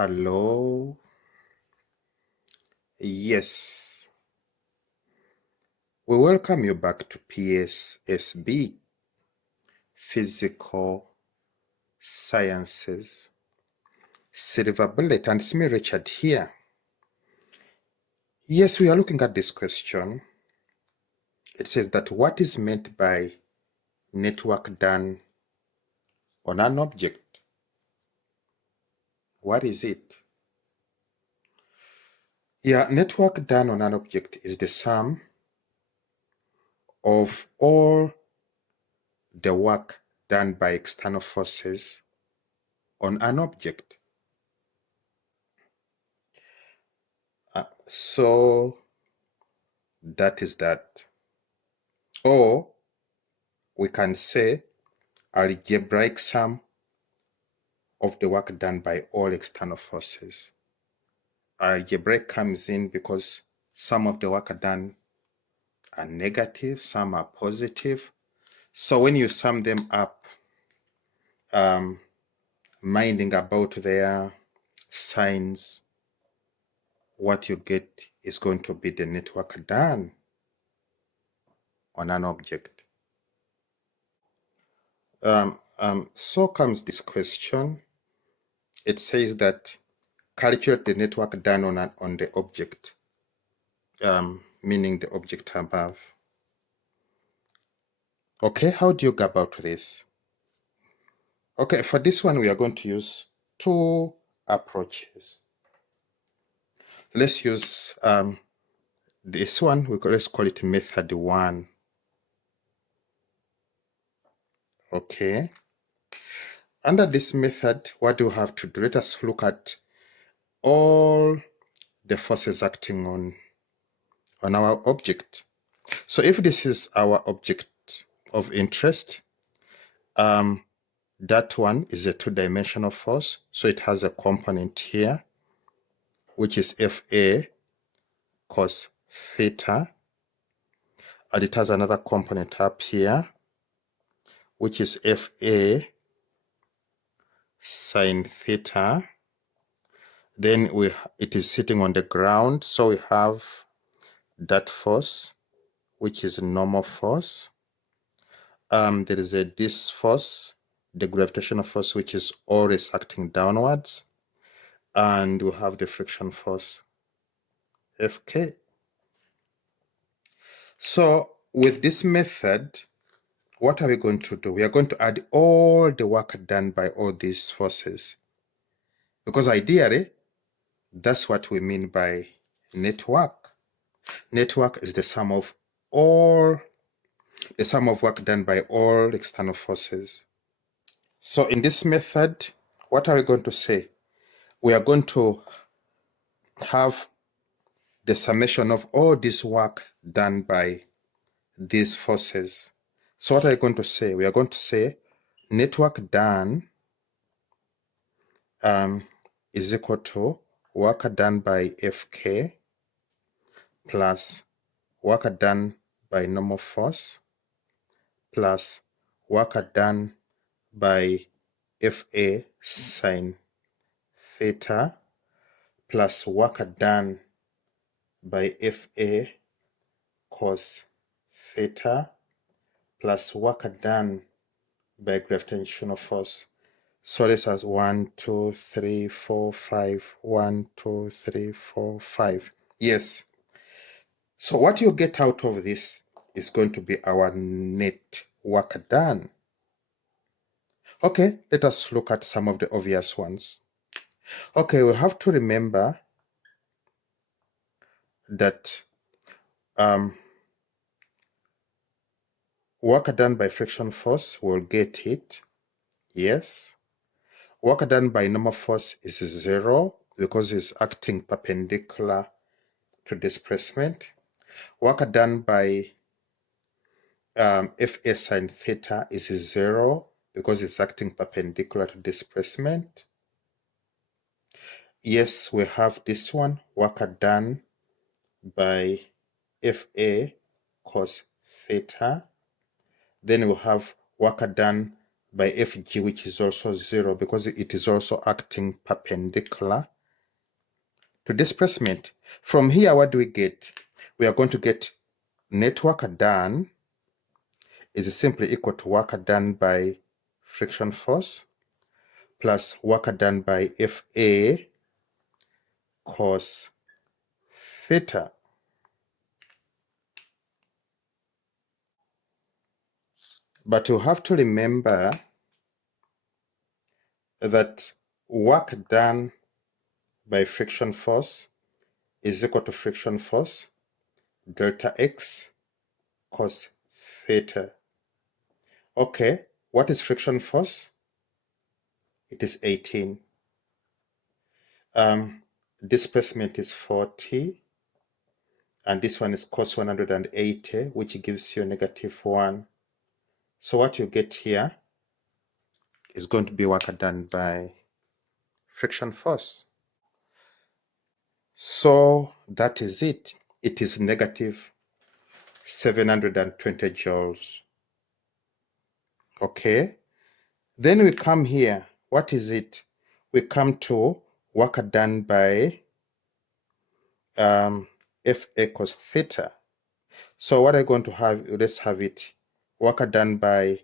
Hello. Yes, we welcome you back to PSSB, Physical Sciences. Silver Bullet, and it's me, Richard, here. Yes, we are looking at this question. It says that what is meant by network done on an object? What is it? Yeah, network done on an object is the sum of all the work done by external forces on an object. So that is that. Or we can say algebraic sum of the work done by all external forces. Algebraic comes in because some of the work done are negative, some are positive. So when you sum them up, minding about their signs, what you get is going to be the network done on an object. So comes this question. It says that calculate the network done on the object, meaning the object above. Okay, how do you go about this? Okay, for this one, we are going to use two approaches. Let's use this one. Let's call it method 1. Okay. Under this method, what do you have to do? Let us look at all the forces acting on our object. So if this is our object of interest, that one is a two-dimensional force. So it has a component here, which is Fa cos theta. And it has another component up here, which is Fa sine theta. Then it is sitting on the ground. So we have that force, which is normal force. There is this force, the gravitational force, which is always acting downwards. And we have the friction force, Fk. So with this method, what are we going to do? We are going to add all the work done by all these forces. Because ideally, that's what we mean by network. Network is the sum of work done by all external forces. So in this method, what are we going to say? We are going to have the summation of all this work done by these forces. So what are we going to say? We are going to say network done is equal to work done by Fk plus work done by normal force plus work done by Fa sine theta plus work done by Fa cos theta plus work done by gravitational force. So this has 1, 2, 3, 4, 5. 1, 2, 3, 4, 5. Yes. So what you get out of this is going to be our net work done. Okay, let us look at some of the obvious ones. Okay, we have to remember that work done by friction force, we'll get it. Yes. Work done by normal force is 0 because it's acting perpendicular to displacement. Work done by Fa sine theta is 0 because it's acting perpendicular to displacement. Yes, we have this one, work done by Fa cos theta. Then we have work done by FG, which is also 0 because it is also acting perpendicular to displacement. From here, what do we get? We are going to get net work done is simply equal to work done by friction force plus work done by FA cos theta. But you have to remember that work done by friction force is equal to friction force delta x cos theta. Okay, what is friction force? It is 18. Displacement is 40. And this one is cos 180, which gives you -1. So what you get here is going to be work done by friction force. So that is it. It is -720 joules. Okay. Then we come here. What is it? We come to work done by FA cos theta. So what are you going to have? Let's have it. Work done by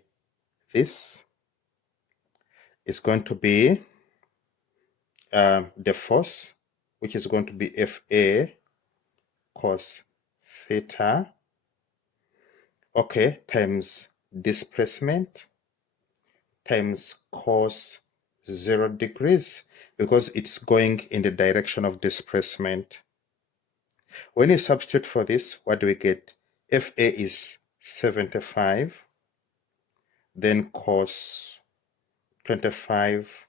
this is going to be the force, which is going to be FA cos theta, okay, times displacement times cos 0 degrees, because it's going in the direction of displacement. When you substitute for this, what do we get? FA is 75, then cos 25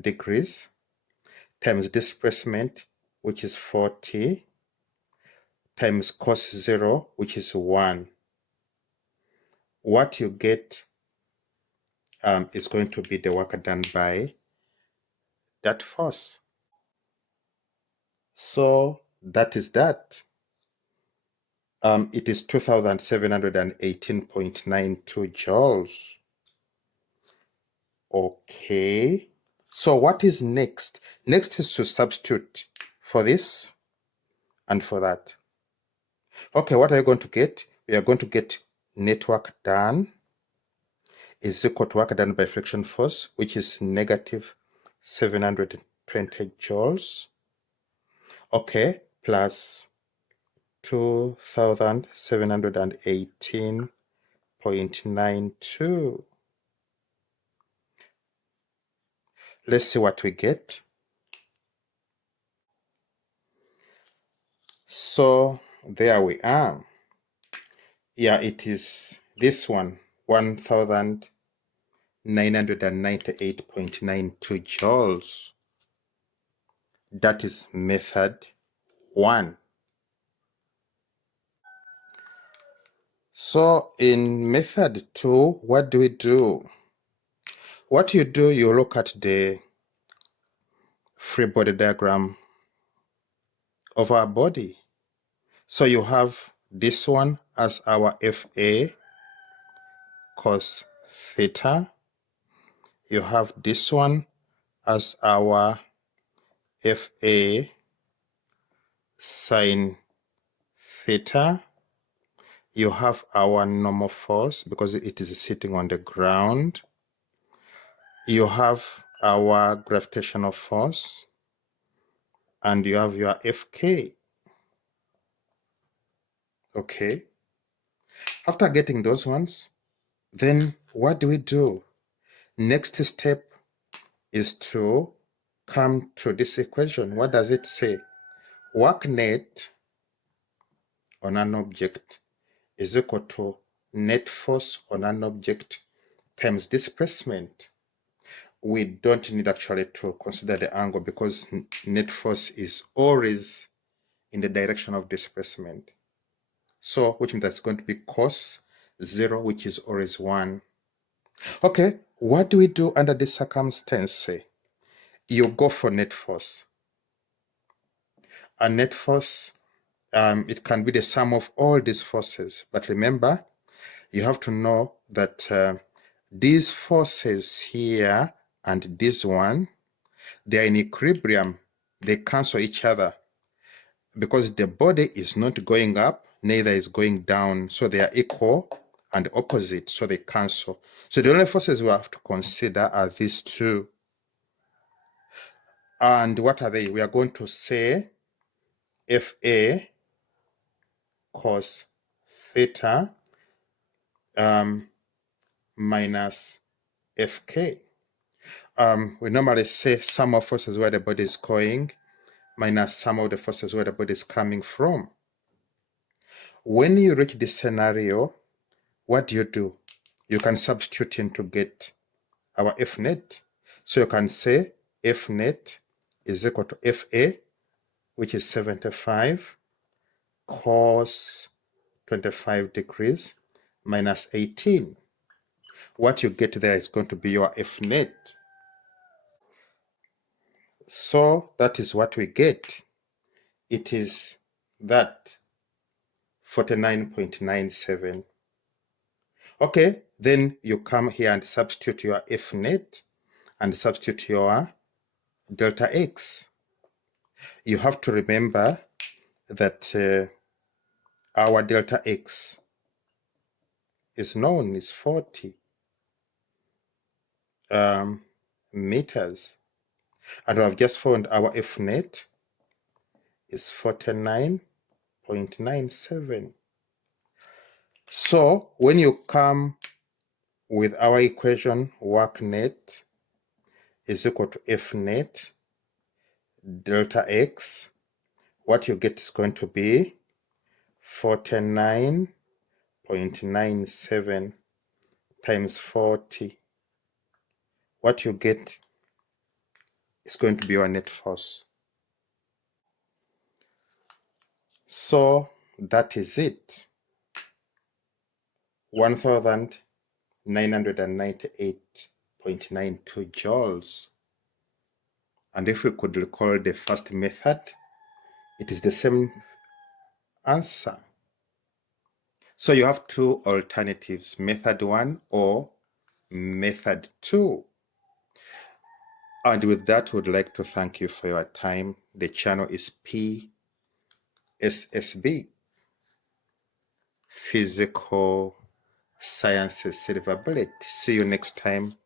degrees times displacement, which is 40, times cos 0, which is 1. What you get is going to be the work done by that force. So that is that. It is 2718.92 joules. Okay. So what is next? Next is to substitute for this and for that. Okay, what are you going to get? We are going to get net work done is equal to work done by friction force, which is -720 joules. Okay, plus 2718.92. Let's see what we get. So there we are. Yeah, it is this one, 1998.92 joules. That is method 1. So in method 2, what do we do? What you do, you look at the free body diagram of our body. So you have this one as our FA cos theta. You have this one as our FA sin theta. You have our normal force because it is sitting on the ground. You have our gravitational force, and you have your FK. Okay. After getting those ones, then what do we do? Next step is to come to this equation. What does it say? Work net on an object is equal to net force on an object times displacement. We don't need actually to consider the angle because net force is always in the direction of displacement. So, which means that's going to be cos 0, which is always 1. Okay, what do we do under this circumstance? You go for net force. A net force, it can be the sum of all these forces. But remember, you have to know that these forces here and this one, they are in equilibrium. They cancel each other because the body is not going up, neither is going down. So they are equal and opposite, so they cancel. So the only forces we have to consider are these two. And what are they? We are going to say FA cos theta minus FK. We normally say sum of forces where the body is going minus sum of the forces where the body is coming from. When you reach this scenario, what do? You can substitute in to get our F net. So you can say F net is equal to FA, which is 75 cos 25 degrees minus 18. What you get there is going to be your F net. So that is what we get. It is that 49.97. Okay, then you come here and substitute your F net and substitute your delta X. You have to remember that our delta X is known as 40 meters. And we have just found our F net is 49.97. So when you come with our equation, work net is equal to F net delta X, what you get is going to be 49.97 times 40. What you get is going to be your net force. So that is it. 1998.92 joules. And if we could recall the first method, it is the same answer. So you have two alternatives, method 1 or method 2. And with that, we would like to thank you for your time. The channel is PSSB, Physical Sciences Silver Bullet. See you next time.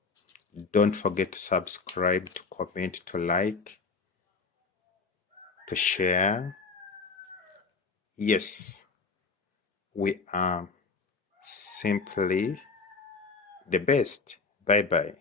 Don't forget to subscribe, to comment, to like, to share. Yes, we are simply the best. Bye-bye.